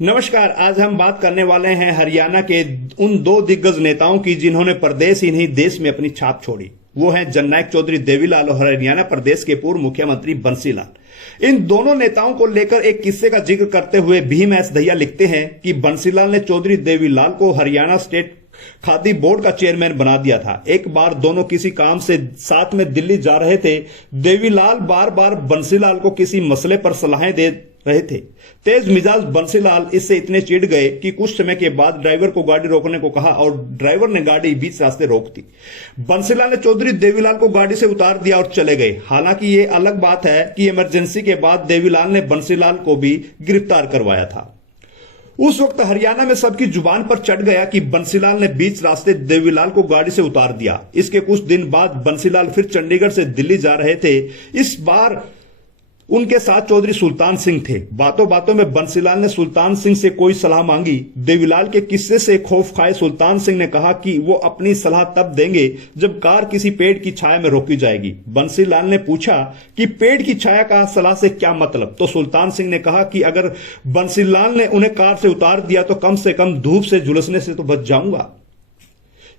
नमस्कार। आज हम बात करने वाले हैं हरियाणा के उन दो दिग्गज नेताओं की जिन्होंने प्रदेश ही नहीं देश में अपनी छाप छोड़ी। वो हैं जननायक चौधरी देवीलाल और हरियाणा प्रदेश के पूर्व मुख्यमंत्री बंसीलाल। इन दोनों नेताओं को लेकर एक किस्से का जिक्र करते हुए भीम एस दहिया लिखते हैं कि बंसीलाल ने चौधरी देवीलाल को हरियाणा स्टेट खादी बोर्ड का चेयरमैन बना दिया था। एक बार दोनों किसी काम से साथ में दिल्ली जा रहे थे। देवीलाल बार बार बंसीलाल को किसी मसले पर सलाहें दे रहे थे। तेज मिजाज बंसीलाल इससे इतने चिढ़ गए कि कुछ समय के बाद ड्राइवर को गाड़ी रोकने को कहा और ड्राइवर ने गाड़ी बीच रास्ते रोक दी। बंसीलाल ने चौधरी देवीलाल को गाड़ी से उतार दिया और चले गए। हालांकि ये अलग बात है कि इमरजेंसी के बाद देवीलाल ने बंसीलाल को भी गिरफ्तार करवाया था। उस वक्त हरियाणा में सबकी जुबान पर चढ़ गया कि बंसीलाल ने बीच रास्ते देवीलाल को गाड़ी से उतार दिया। इसके कुछ दिन बाद बंसीलाल फिर चंडीगढ़ से दिल्ली जा रहे थे। इस बार उनके साथ चौधरी सुल्तान सिंह थे। बातों बातों में बंसीलाल ने सुल्तान सिंह से कोई सलाह मांगी। देवीलाल के किस्से से खौफ खाए सुल्तान सिंह ने कहा कि वो अपनी सलाह तब देंगे जब कार किसी पेड़ की छाया में रोकी जाएगी। बंसीलाल ने पूछा कि पेड़ की छाया का सलाह से क्या मतलब, तो सुल्तान सिंह ने कहा कि अगर बंसीलाल ने उन्हें कार से उतार दिया तो कम से कम धूप से झुलसने से तो बच जाऊंगा।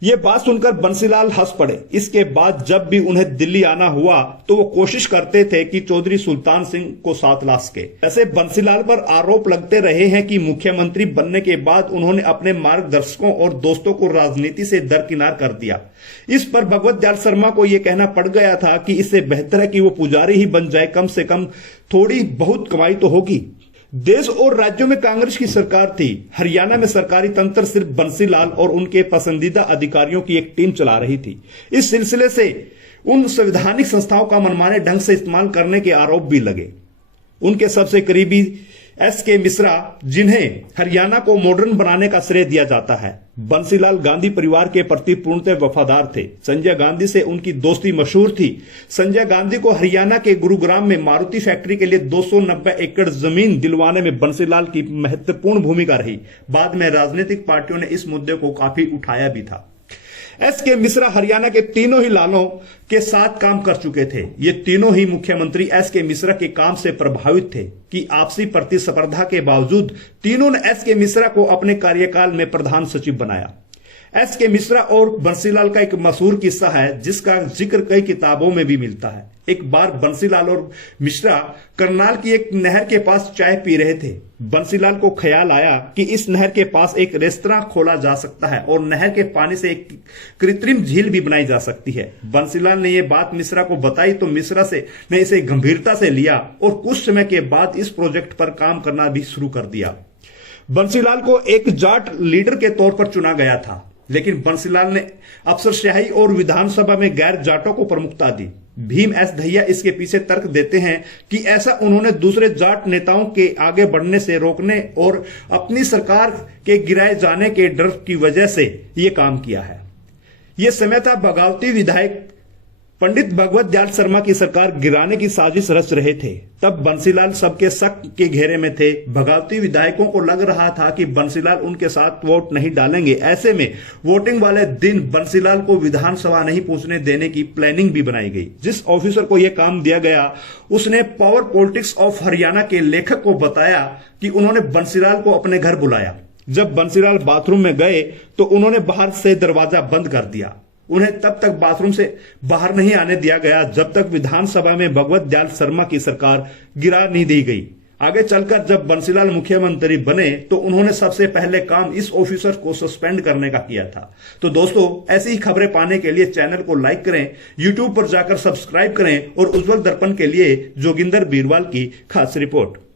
ये बात सुनकर बंसीलाल हंस पड़े। इसके बाद जब भी उन्हें दिल्ली आना हुआ तो वो कोशिश करते थे कि चौधरी सुल्तान सिंह को साथ ला सके। ऐसे बंसीलाल पर आरोप लगते रहे हैं कि मुख्यमंत्री बनने के बाद उन्होंने अपने मार्गदर्शकों और दोस्तों को राजनीति से दरकिनार कर दिया। इस पर भगवत दयाल शर्मा को यह कहना पड़ गया था कि इससे बेहतर है कि वो पुजारी ही बन जाए, कम से कम थोड़ी बहुत कमाई तो होगी। देश और राज्यों में कांग्रेस की सरकार थी। हरियाणा में सरकारी तंत्र सिर्फ बंसीलाल और उनके पसंदीदा अधिकारियों की एक टीम चला रही थी। इस सिलसिले से उन संवैधानिक संस्थाओं का मनमाने ढंग से इस्तेमाल करने के आरोप भी लगे। उनके सबसे करीबी एस.के. मिश्रा, जिन्हें हरियाणा को मॉडर्न बनाने का श्रेय दिया जाता है, बंसीलाल गांधी परिवार के प्रति पूर्णतः वफादार थे। संजय गांधी से उनकी दोस्ती मशहूर थी। संजय गांधी को हरियाणा के गुरुग्राम में मारुति फैक्ट्री के लिए 290 एकड़ जमीन दिलवाने में बंसीलाल की महत्वपूर्ण भूमिका रही। बाद में राजनीतिक पार्टियों ने इस मुद्दे को काफी उठाया भी था। एस.के. मिश्रा हरियाणा के तीनों ही लालों के साथ काम कर चुके थे। ये तीनों ही मुख्यमंत्री एस.के. मिश्रा के काम से प्रभावित थे कि आपसी प्रतिस्पर्धा के बावजूद तीनों ने एस.के. मिश्रा को अपने कार्यकाल में प्रधान सचिव बनाया। एस.के. मिश्रा और बंसीलाल का एक मशहूर किस्सा है जिसका जिक्र कई किताबों में भी मिलता है। एक बार बंसीलाल और मिश्रा करनाल की एक नहर के पास चाय पी रहे थे। बंसीलाल को ख्याल आया कि इस नहर के पास एक रेस्तरां खोला जा सकता है और नहर के पानी से एक कृत्रिम झील भी बनाई जा सकती है। बंसीलाल ने यह बात मिश्रा को बताई तो मिश्रा ने इसे गंभीरता से लिया और कुछ समय के बाद इस प्रोजेक्ट पर काम करना भी शुरू कर दिया। बंसीलाल को एक जाट लीडर के तौर पर चुना गया था, लेकिन बंसीलाल ने अफसरशाही और विधानसभा में गैर जाटों को प्रमुखता दी। भीम एस दहिया इसके पीछे तर्क देते हैं कि ऐसा उन्होंने दूसरे जाट नेताओं के आगे बढ़ने से रोकने और अपनी सरकार के गिराए जाने के डर की वजह से यह काम किया है। यह समय था बगावती विधायक पंडित भगवत दयाल शर्मा की सरकार गिराने की साजिश रच रहे थे। तब बंसीलाल सबके शक के घेरे में थे। बगावती विधायकों को लग रहा था कि बंसीलाल उनके साथ वोट नहीं डालेंगे। ऐसे में वोटिंग वाले दिन बंसीलाल को विधानसभा नहीं पहुंचने देने की प्लानिंग भी बनाई गई। जिस ऑफिसर को यह काम दिया गया उसने पावर पॉलिटिक्स ऑफ हरियाणा के लेखक को बताया कि उन्होंने बंसीलाल को अपने घर बुलाया। जब बंसीलाल बाथरूम में गए तो उन्होंने बाहर से दरवाजा बंद कर दिया। उन्हें तब तक बाथरूम से बाहर नहीं आने दिया गया जब तक विधानसभा में भगवत दयाल शर्मा की सरकार गिरा नहीं दी गई। आगे चलकर जब बंसीलाल मुख्यमंत्री बने तो उन्होंने सबसे पहले काम इस ऑफिसर को सस्पेंड करने का किया था। तो दोस्तों, ऐसी ही खबरें पाने के लिए चैनल को लाइक करें, यूट्यूब पर जाकर सब्सक्राइब करें और उज्जवल दर्पण के लिए जोगिंदर बीरवाल की खास रिपोर्ट।